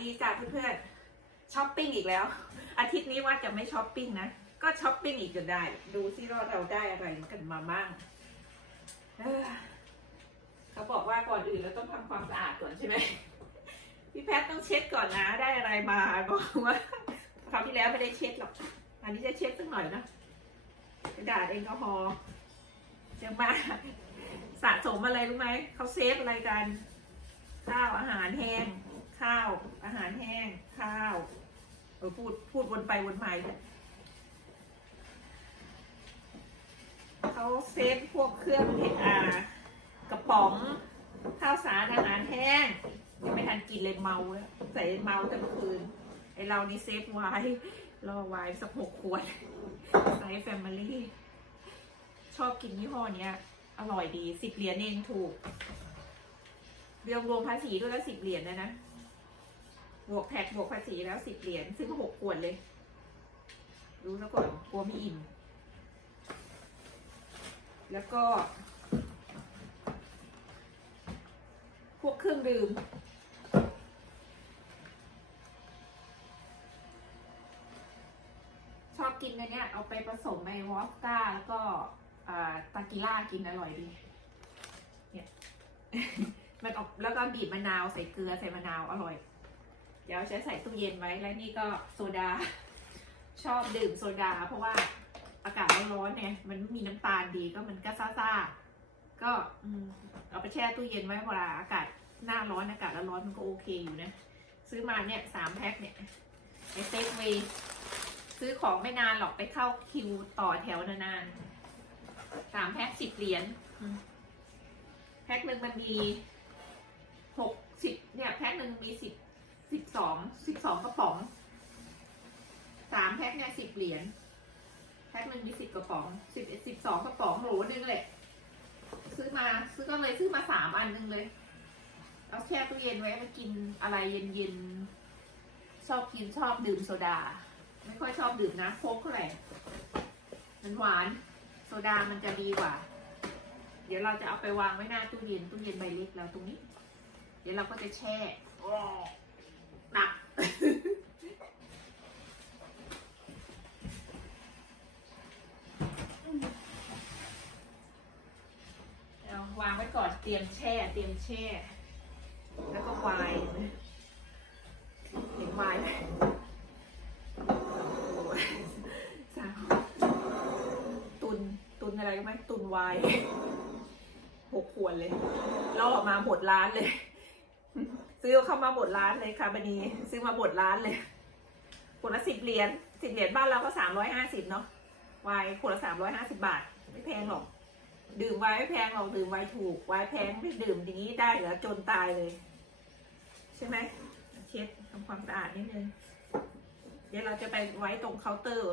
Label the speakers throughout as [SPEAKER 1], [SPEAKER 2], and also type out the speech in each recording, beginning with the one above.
[SPEAKER 1] ดีจ้าเพื่อนๆช้อปปิ้งอีกแล้ว อาทิตย์นี้ว่าจะไม่ช้อปปิ้งนะ ก็ช้อปปิ้งอีกจนได้ ดูซิว่าเราได้อะไรกันมาบ้างเขาบอกว่าก่อนอื่นเราต้องทำความสะอาดก่อนใช่ไหมพี่แพทย์ต้องเช็ดก่อนนะได้อะไรมาบอกว่าคราวที่แล้วไม่ได้เช็ดหรอก อันนี้จะเช็ดสักหน่อยนะกระดาษแอลกอฮอล์จะมาสะสมอะไรรู้ไหมเขาเซฟอะไรกันข้าวอาหารแห้ง ข้าว อาหารแห้ง ข้าวเออพูดพูดวนไปวนมาเขาเซฟพวกเครื่องเทอ่ากระป๋อง ข้าวสารอาหารแห้งยังไม่ทันกินเลยเมาแล้วใส่เมาแต่เมื่อคืนไอเรานี่เซฟไว้รอไว้สักหกขวดไซส์แฟมิลี่ชอบกินยี่ห้อเนี้ย อร่อยดีสิบเหรียญเองถูกเรวมรวมภาษีด้วยแล้วสิบเหรียญนะนะ บวกแท็กบวกภาษีแล้วสิบเหรียญซื้อมาหกขวดเลย รู้ซะก่อนกลัวไม่อิ่ม แล้วก็ พวกเครื่องดื่ม ชอบกินอันเนี้ยเอาไปผสมในวอสก้า แล้วก็อ่าตากิล่ากินอร่อยดีเนี่ยมันออกแล้วก็บีบมะนาวใส่เกลือใส่มะนาวอร่อย เดี๋ยวใช้ใส่ตู้เย็นไว้แล้วนี่ก็โซดา ชอบดื่มโซดา เพราะว่าอากาศร้อนๆเนี่ย มันมีน้ำตาลดีก็มันก็ซ่าๆก็เอาไปแช่ตู้เย็นไว้เวลาอากาศหน้าร้อนอากาศร้อนมันก็โอเคอยู่นะ ซื้อมาเนี่ยสามแพ็คเนี่ยในเซฟเวย์ซื้อของไม่นานหรอกไปเข้าคิวต่อแถวนานๆสามแพ็คสิบเหรียญแพ็คหนึ่งมันมีหกสิบเนี่ยแพ็คหนึ่งมีสิบ สิบสองสิบสองกระป๋องสามแพ็คเนี่ยสิบเหรียญแพ็คหนึ่งมีสิบกระป๋องสิบสิบสองกระป๋องโหลนึงเลยซื้อมาซื้อก็เลยซื้อมาสามอันนึงเลยเอาแช่ตู้เย็นไว้มากินอะไรเย็นๆชอบกินชอบดื่มโซดา ไม่ค่อยชอบดื่มน้ำโค้กเท่าไหร่มันหวานโซดามันจะดีกว่า เดี๋ยวเราจะเอาไปวางไว้หน้าตู้เย็นตู้เย็นใบเล็กแล้วตรงนี้ เดี๋ยวเราก็จะแช่ หนัก เอาวางไว้ก่อนเตรียมแช่ เตรียมแช่ แล้วก็วายเห็นไวายไหมโอ้โหสาวตุนตุนอะไรก็ไหมตุนวายหกขวดเลยล่อออกมาหมดร้านเลย ซื้อเข้ามาหมดร้านเลยค่ะบันีซื้อมาหมดร้านเลยขวดละสิบเหรียญสิบเหรียญบ้านเราก็สามร้อยห้าสิบเนาะไวายขวดละสามร้อยห้าสิบาท ไม่แพงหรอก ดื่มไวน์ไม่แพงหรอกดื่มไวน์ถูกไวน์แพงไม่ดื่มอย่างนี้ได้เหรอจนตายเลย ใช่ไหมเช็ดทำความสะอาดนิดนึงเดี๋ยวเราจะไปไว้ตรงเคาน์เตอร์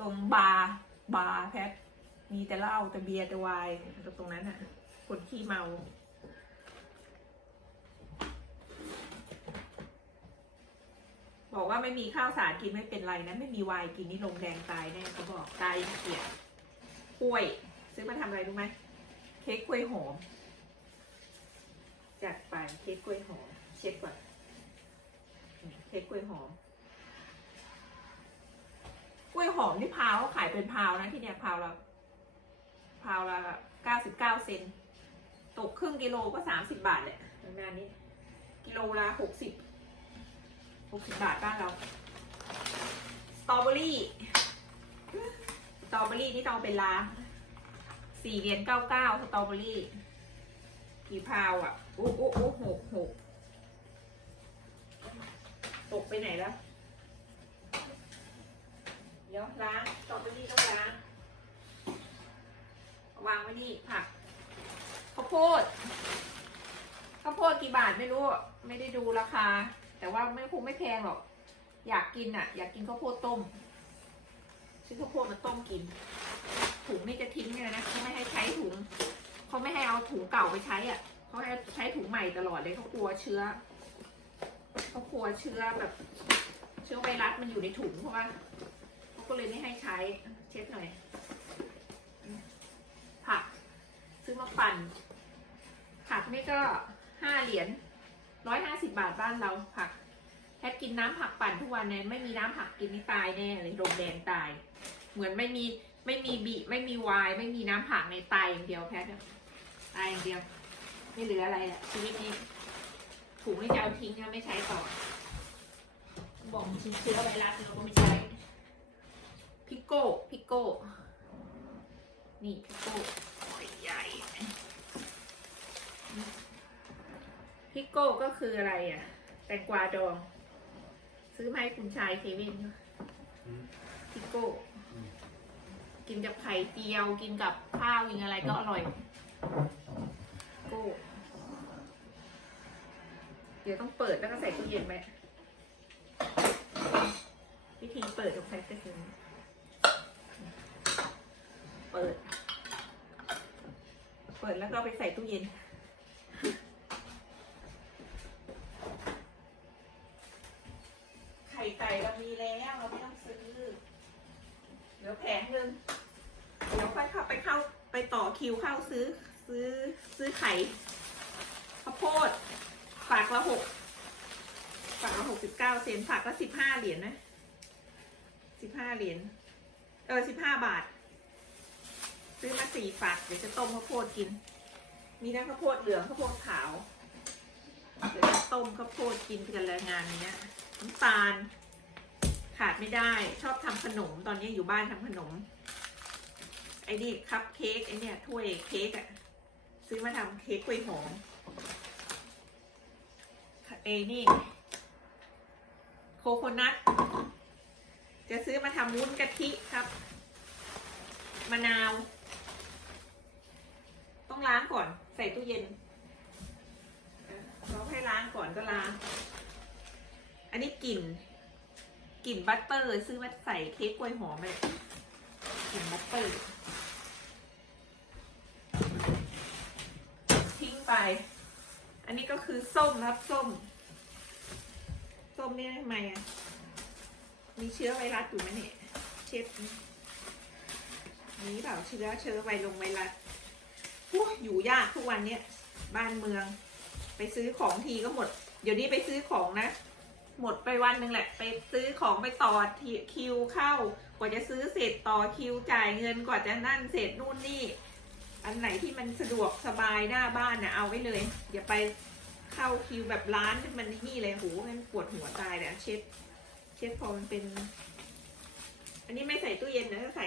[SPEAKER 1] ตรงบาร์บาร์แพทมีแต่เหล้าแต่เบียร์แต่ไวน์ตรงนั้นอะคนขี้เมา บอกว่าไม่มีข้าวสารกินไม่เป็นไรนะ ไม่มีไวน์กินนี่ลงแดงตายแน่เขาบอกตายเกลียดกล้วย ซื้อมาทำอะไรรู้ไหมเค้กกล้วยหอมจัดไปเค้กกล้วยหอมเช็ดก่อนเค้กกล้วยหอมกล้วยหอมนี่พาวเขาขายเป็นพาวนะที่เนี่ยพาวละพาวละเก้าสิบเก้าเซนตกครึ่งกิโลก็สามสิบบาทแหละประมาณนี้ กิโลละหกสิบ หกสิบาทบ้านเรา สตรอเบอรี่ สตรอเบอรี่นี่ต้องเอาไปล้างสี่เหรียญเก้าเก้าสตรอเบอรี่ กี่พาวอะโอ้โอ้โอ้หกหกตกไปไหนแล้ว เดี๋ยวล้างสตรอเบอรี่ต้องล้าง วางไว้นี่ผักข้าวโพดข้าวโพดกี่บาทไม่รู้ ไม่ได้ดูราคา แต่ว่าไม่คงไม่แพงหรอก อยากกินอะ อยากกินข้าวโพดต้ม ซื้อข้าวโพดมาต้มกิน ถุงนี่จะทิ้งเลยนะเขาไม่ให้ใช้ถุงเขาไม่ให้เอาถุงเก่าไปใช้อะเขาให้ใช้ถุงใหม่ตลอดเลยเขากลัวเชื้อเขากลัวเชื้อแบบ เชื้อไวรัสมันอยู่ในถุงเพราะว่าเขาก็เลยไม่ให้ใช้เช็ดหน่อยผักซื้อมาปั่นผักนี่ก็ห้าเหรียญ ร้อยห้าสิบบาทบ้านเราผักแพทกินน้ำผักปั่นทุกวันเนี่ยไม่มีน้ำผักกินนี่ตายแน่เลยโดนแดงตาย เหมือนไม่มีไม่มีบีไม่มีวายไม่มีน้ำผักในตายอย่างเดียวแพทอะตายอย่างเดียว ไม่เหลืออะไรอะชีวิตนี้ถุงนี่จะเอาทิ้งนะไม่ใช้ต่อ บอกมันเชื้อไวรัสเราก็ไม่ใช้พิโก้พิโก้นี่พิโก้หอยใหญ่ พิโก้ก็คืออะไรอะ แตงกวาดอง ซื้อมาให้คุณชายเควิน
[SPEAKER 2] อืม
[SPEAKER 1] พิโก้
[SPEAKER 2] อืม
[SPEAKER 1] กินกับไข่เจียว กินกับข้าวกินอะไรก็อร่อยโก้เดี๋ยวต้องเปิดแล้วก็ใส่ตู้เย็นไว้วิธีเปิดของแพทก็คือเปิด เปิดแล้วก็ไปใส่ตู้เย็น คิวเข้าซื้อซื้อซื้อไข่ข้าวโพดฝากละหกฝากละหกสิบเก้าเซนฝากละสิบห้าเหรียญนะสิบห้าเหรียญเออสิบห้าบาท ซื้อมาสี่ฝากเดี๋ยวจะต้มข้าวโพดกิน มีทั้งข้าวโพดเหลืองข้าวโพดขาวเดี๋ยวจะต้มข้าวโพดกินกันแล้วงานเนี้ยน้ำตาลขาดไม่ได้ชอบทำขนมตอนนี้อยู่บ้านทำขนม ไอ้นี่คัพเค้กไอ้เนี่ยถ้วยเค้กอะซื้อมาทำเค้กกล้วยหอมไอ้นี่ โคโคนัทจะซื้อมาทำวุ้นกะทิครับ มะนาว ต้องล้างก่อนใส่ตู้เย็นเออเราให้ล้างก่อนก็ล้าง อันนี้กลิ่นกลิ่นบัตเตอร์ ซื้อมาใส่เค้กกล้วยหอมเลย กินบัตเตอร์ทิ้งไป อันนี้ก็คือส้มครับส้ม ส้มนี่ทำไมอะ มีเชื้อไวรัสอยู่ไหมเนี่ย เช็ดนี่มีเปล่าเชื้อเชื้อไวลงไวรัสอยอยู่ยากทุกวันเนี้ยบ้านเมือง ไปซื้อของทีก็หมด เดี๋ยวนี้ไปซื้อของนะ หมดไปวันหนึ่งแหละ ไปซื้อของไปต่อคิวเข้า กว่าจะซื้อเสร็จต่อคิวจ่ายเงินกว่าจะนั่นเสร็จนู่นนี่ อันไหนที่มันสะดวกสบายหน้าบ้านนะเอาไว้เลยอย่าไปเข้าคิวแบบร้านที่มันนี่เลยโหมันปวดหัวตายเลยอะเช็ด เช็ดพอมันเป็น อันนี้ไม่ใส่ตู้เย็นนะถ้าใส่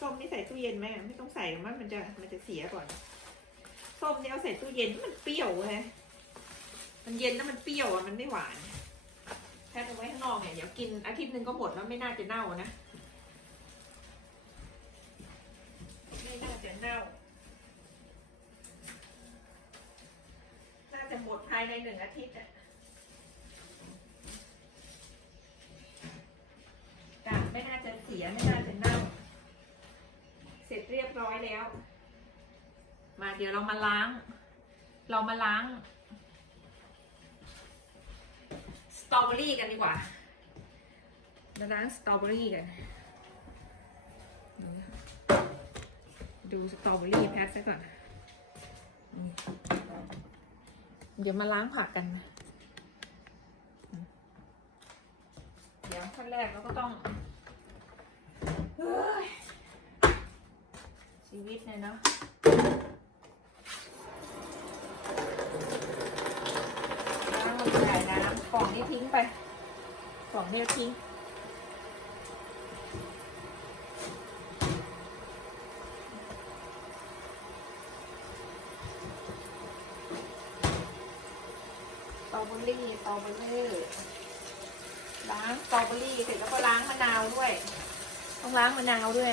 [SPEAKER 1] ส้มนี่ใส่ตู้เย็นไหมไม่ต้องใส่หรอกมั้งมันจะมันจะเสียก่อนส้มนี่เอาใส่ตู้เย็นมันเปรี้ยวไงมันเย็นแล้วมันเปรี้ยวอะมันไม่หวาน แค่เอาไว้ข้างนอกเนี่ยเดี๋ยวกินอาทิตย์หนึ่งก็หมดแล้วไม่น่าจะเน่านะ ไม่น่าจะเน่า น่าจะหมดภายในหนึ่งอาทิตย์อะจ้ะไม่น่าจะเสียไม่น่าจะเน่า เสร็จเรียบร้อยแล้ว มาเดี๋ยวเรามาล้าง เรามาล้าง ตรอเบอรี่กันดีกว่ามาล้างสตรอเบอรี่กัน ดูสตรอเบอรี่แพทซะก่อน เดี๋ยวมาล้างผักกัน เดี๋ยวขั้นแรกเราก็ต้องเฮ้ยชีวิตเนี่ยเนาะ ล้างมันใส่น้ำ กล่องนี้ทิ้งไป กล่องนี้ทิ้ง ตอเบอรี่ตอเบอรี่ล้างตอเบอรี่เสร็จแล้วก็ล้างมะนาวด้วย ต้องล้างมะนาวด้วย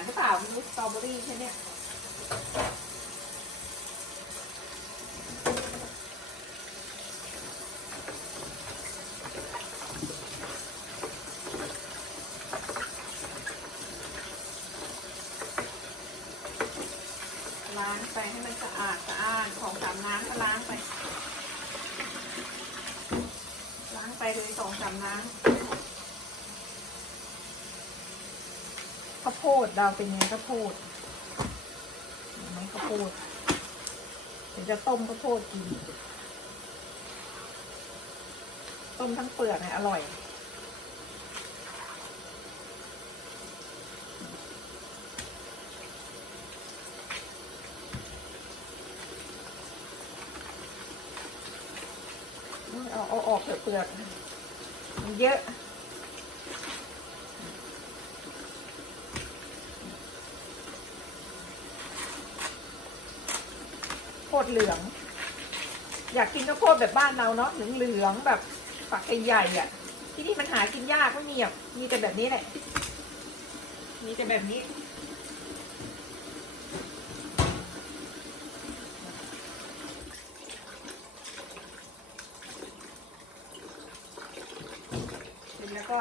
[SPEAKER 1] านหรือเปล่าม่รู้สตรอเบอรี่ใช่เนี่ยล้างไปให้มันสะอาดสะอาดของสามน้ำก็ล้างไป ล้างไปโดยสองสามน้ำาวโพดเราเป็นไงข้าวโพดนไหมข้าวโพดเดี๋ยวจะต้มข้าวโพดกิน ต้มทั้งเปลือกเนี่ยอร่อยเอาเอาออกเถอะเปลือกมันเยอะ โคตรเหลือง อยากกินข้าวโพดแบบบ้านเราเนาะเหลืองๆแบบฝักใหญ่ๆอะ ที่นี่มันหากินยากไม่มีแบบมีแต่แบบนี้แหละ มีแต่แบบนี้เสร็จแล้วก็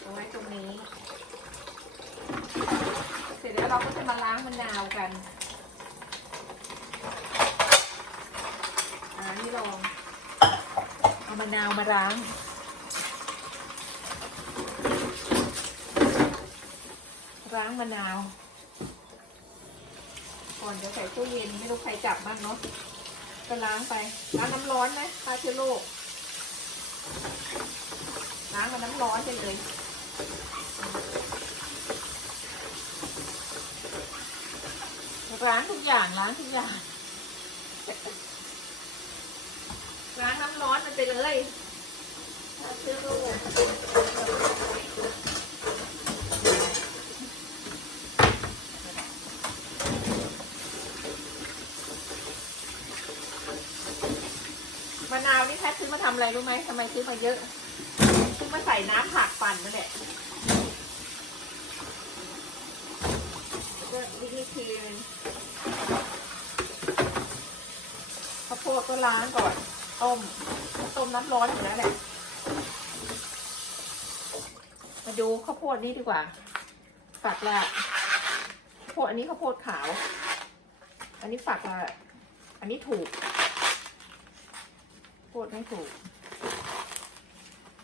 [SPEAKER 1] เอาไว้ตรงนี้ เสร็จแล้วเราก็จะมาล้างมะนาวกัน อ่านี่ลอง เอามะ นาวมาล้าง ล้างมะนาว ก่อนจะใส่ตู้เย็นไม่รู้ใครจับบ้างเนาะก็ล้างไป ล้างน้ำร้อนนะฆ่าเชื้อโรคล้างกับน้ำร้อนไปเลยล้างทุกอย่างล้างทุกอย่าง ล้างน้ำร้อนมันไปเลยถ้าเชื้อโรคมะนาวนี่แพทซื้อมาทำอะไรรู้ไหมทำไมซื้อมาเยอะซื้อมาใส่น้ำผักปั่นนั่นแหละก็วิธีทีนึงข้าวโพดก็ล้างก่อน ต้ม ต้มน้ำร้อนอยู่แล้วแหละ มาดูข้าวโพดนี้ดีกว่า ฝักละข้าวโพดอันนี้ข้าวโพดขาว อันนี้ฝักละอันนี้ถูกโพดไม่ถูก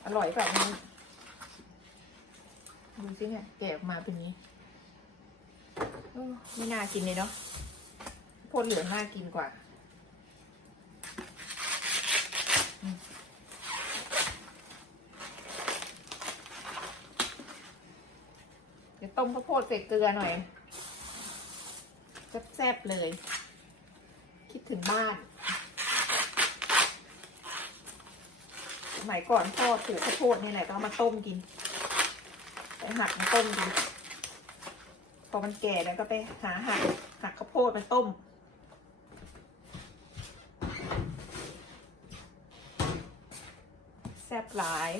[SPEAKER 1] อร่อยแบบนี้ดูสิเนี่ยแกะออกมาเป็นนี้ไม่น่ากินเลยเนาะโพดเหลืองน่ากินกว่าอืมเดี๋ยว ต้มข้าวโพดใส่เกลือหน่อยแซ่บๆเลย คิดถึงบ้านสมัยก่อนพ่อปลูกข้าวโพดนี่แหละก็เอามาต้มกิน ไปหักมาต้มกิน พอมันแก่แล้วก็ไปหาหักหักข้าวโพดมาต้ม แซ่บหลาย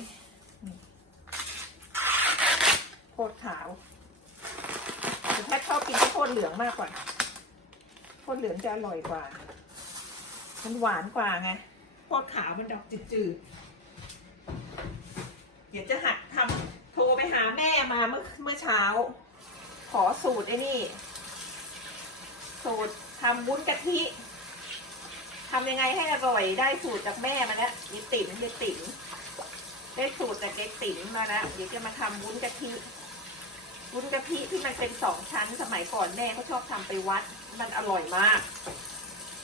[SPEAKER 1] โพดขาว แต่แพทชอบกินข้าวโพดเหลืองมากกว่าโพดเหลืองจะอร่อยกว่า มันหวานกว่าไงโพดขาวมันดอกจืดๆเดี๋ยวจะหัดทำโทรไปหาแม่มาเมื่อเมื่อเช้า ขอสูตรไอ้นี่สูตรทำวุ้นกะทิทำยังไงให้อร่อยได้สูตรจากแม่มาแล้วยายติ๋มยายติ๋มได้สูตรจากยายติ๋มมาแล้วเดี๋ยวจะมาทำวุ้นกะทิ วุ้นกะทิที่มันเป็นสองชั้นสมัยก่อนแม่เขาชอบทำไปวัด มันอร่อยมาก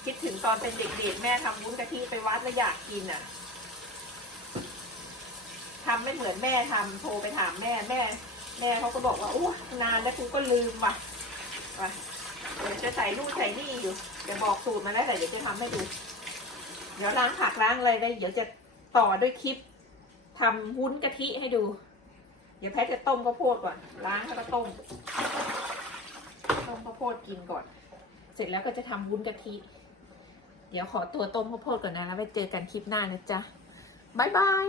[SPEAKER 1] คิดถึงตอนเป็นเด็กๆแม่ทำวุ้นกะทิไปวัดแล้วอยากกินอะทำไม่เหมือนแม่ทำโทรไปถามแม่แม่ แม่เขาก็บอกว่าอู้นานแล้วกูก็ลืมว่ะว่ะเดี๋ยวจะใส่นู่นใส่นี่อยู่เดี๋ยวบอกสูตรมาแล้วแต่เดี๋ยวจะทำให้ดู เดี๋ยวล้างผักล้างอะไรได้เดี๋ยวจะต่อด้วยคลิปทำวุ้นกะทิให้ดู ดี๋ยวแพทจะต้มข้าวโพดก่อนล้างแล้วก็ต้มต้มข้าวโพดกินก่อน เสร็จแล้วก็จะทำวุ้นกะทิ เดี๋ยวขอตัวต้มข้าวโพดก่อนนะแล้วไปเจอกันคลิปหน้านะจ๊ะบ๊ายบาย